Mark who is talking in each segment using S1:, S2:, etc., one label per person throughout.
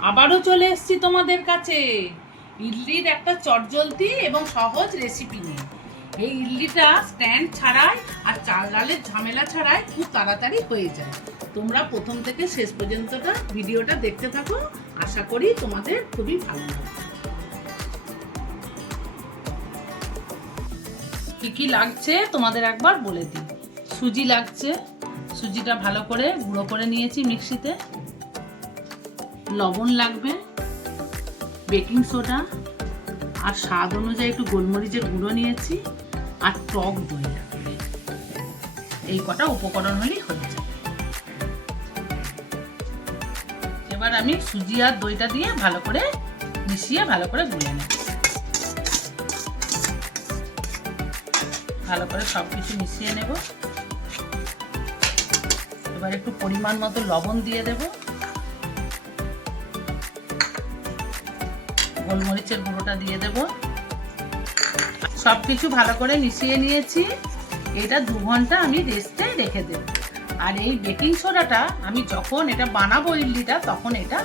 S1: আবারও চলে এসেছি তোমাদের কাছে। ইডলির একটা চটজলতি এবং সহজ রেসিপি নিয়ে। এই ইডলিটা স্ট্যান্ড ছাড়াই আর চাল ডালের ঝামেলা ছাড়াই খুব তাড়াতাড়ি হয়ে যায়। তোমরা প্রথম থেকে শেষ পর্যন্তটা ভিডিওটা দেখতে থাকো। আশা করি তোমাদের খুবই ভালো লাগবে। কী কি লাগছে তোমাদের একবার বলে দিই। সুজি লাগছে। সুজিটা ভালো করে গুঁড়ো করে নিয়েছি মিক্সিতে। লবণ লাগবে, বেকিং সোডা, আর স্বাদ অনুযায়ী একটু গোলমরিচের গুঁড়ো নিয়েছি, আর টক দই লাগবে। এই কটা উপকরণ হলেই হয়ে যাবে। এবার আমি সুজি আর দইটা দিয়ে ভালো করে মিশিয়ে ভালো করে গুলে নেব। ভালো করে সব কিছু মিশিয়ে নেব। এবার একটু পরিমাণ মতো লবণ দিয়ে দেব। গোলমরিচের গুঁড়োটা দিয়ে দেব। সব কিছু ভালো করে মিশিয়ে নিয়েছি। এটা দু ঘণ্টা আমি রেস্টে রেখে দেব। আর এই বেকিং সোডাটা আমি যখন এটা বানাবো ইডলিটা, তখন এটা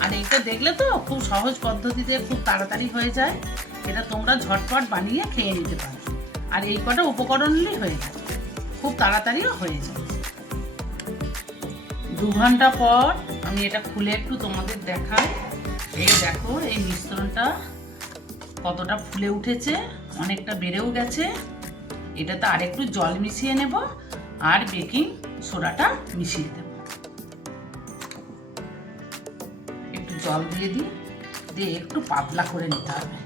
S1: আর এইটা দেখলে তো খুব সহজ পদ্ধতিতে খুব তাড়াতাড়ি হয়ে যায়। এটা তোমরা ঝটপট বানিয়ে খেয়ে নিতে পারো। আর এই কটা উপকরণ হয়ে যায়। খুব তাড়াতাড়িও হয়ে যায়। দু ঘণ্টা পর আমি এটা খুলে একটু তোমাদের দেখাই। এই দেখো, এই মিশ্রণটা কতটা ফুলে উঠেছে, অনেকটা বেড়েও গেছে। এটাতে আরেকটু জল মিশিয়ে নেব আর বেকিং সোডাটা মিশিয়ে দেব। একটু জল দিয়ে দিই, দিয়ে একটু পাতলা করে নিতে হবে।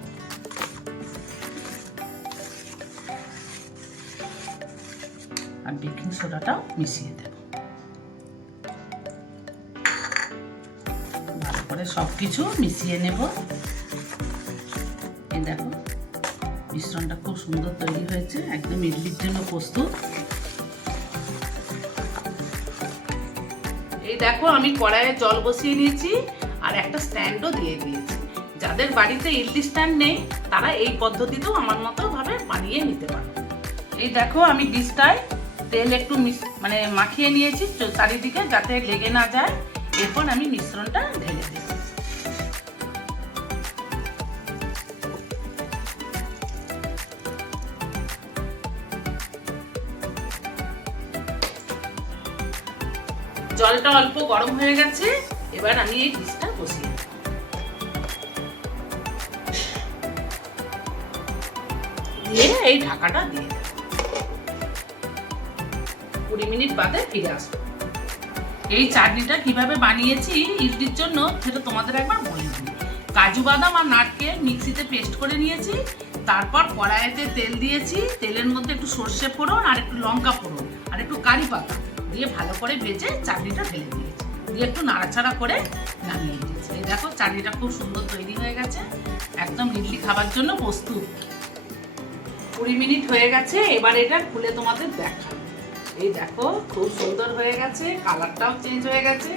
S1: আর বেকিং সোডাটাও মিশিয়ে দেব। করে সব কিছু মিশিয়ে নেব। এই দেখো, মিশ্রণটা খুব সুন্দর তৈরি হয়েছে, একদম ইডলির জন্য প্রস্তুত। এই দেখো, আমি কড়াইয়ে জল বসিয়ে নিয়েছি আর একটা স্ট্যান্ডও দিয়ে দিয়েছি। যাদের বাড়িতে ইডলি স্ট্যান্ড নেই, তারা এই পদ্ধতিতেও আমার মতো ভাবে বানিয়ে নিতে পারে। এই দেখো, আমি ডিশটায় তেল একটু মানে মাখিয়ে নিয়েছি, চারিদিকে যাতে লেগে না যায়। এরপর আমি মিশ্রণটা ঢেলে দেব জলটা অল্প গরম হয়ে গেছে, এবার আমি এই ডিশটা বসিয়ে। দিয়ে এই ঢাকাটা দিয়ে। কুড়ি মিনিট বাদে ফিরে আসব এই চাটনিটা কীভাবে বানিয়েছি, ইডলির জন্য সেটা তোমাদের একবার বলে দিই। কাজু বাদাম আর নাটকে মিক্সিতে পেস্ট করে নিয়েছি, তারপর কড়াইতে তেল দিয়েছি, তেলের মধ্যে একটু সর্ষে ফোড়ন আর একটু লঙ্কা ফোড়ন আর একটু কারি পাতা দিয়ে ভালো করে ভেজে চাটনিটা ঢেলে দিয়েছি। দিয়ে একটু নাড়াচাড়া করে নামিয়ে দিয়েছি এই দেখো চাটনিটা খুব সুন্দর তৈরি হয়ে গেছে। একদম ইডলি খাবার জন্য প্রস্তুত। কুড়ি মিনিট হয়ে গেছে, এবার এটা খুলে তোমাদের দেখা এই দেখো, খুব সুন্দর হয়ে গেছে কালারটাও চেঞ্জ হয়ে গেছে।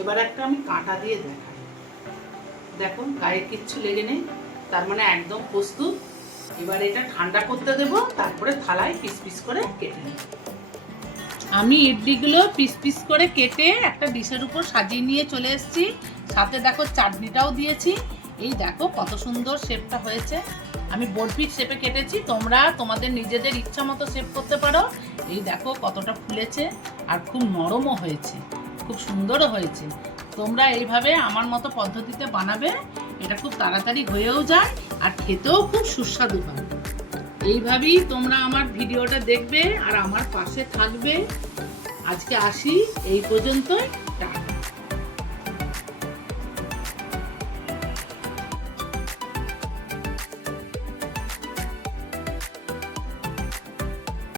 S1: এবার একটা আমি কাঁটা দিয়ে দেখাই। দেখো, গায়ে কিচ্ছু লেগে নেই, তার মানে একদম প্রস্তুত। এবার এটা ঠান্ডা করতে দেব, তারপরে থালায় পিস পিস করে কেটে নেব। আমি ইডলিগুলো পিস পিস করে কেটে একটা ডিশের উপর সাজিয়ে নিয়ে চলে এসেছি। সাথে দেখো, চাটনিটাও দিয়েছি। এই দেখো, কত সুন্দর শেপটা হয়েছে। আমি বরফির শেপে কেটেছি, তোমরা তোমাদের নিজেদের ইচ্ছা মতো শেপ করতে পারো। এই দেখো কতটা ফুলেছে আর খুব নরমও হয়েছে, খুব সুন্দরও হয়েছে। তোমরা এইভাবে আমার মতো পদ্ধতিতে বানাবে, এটা খুব তাড়াতাড়ি হয়েও যায় আর খেতেও খুব সুস্বাদু হয়। এইভাবেই তোমরা আমার ভিডিওটা দেখবে আর আমার পাশে থাকবে। আজকে আসি এই পর্যন্তই।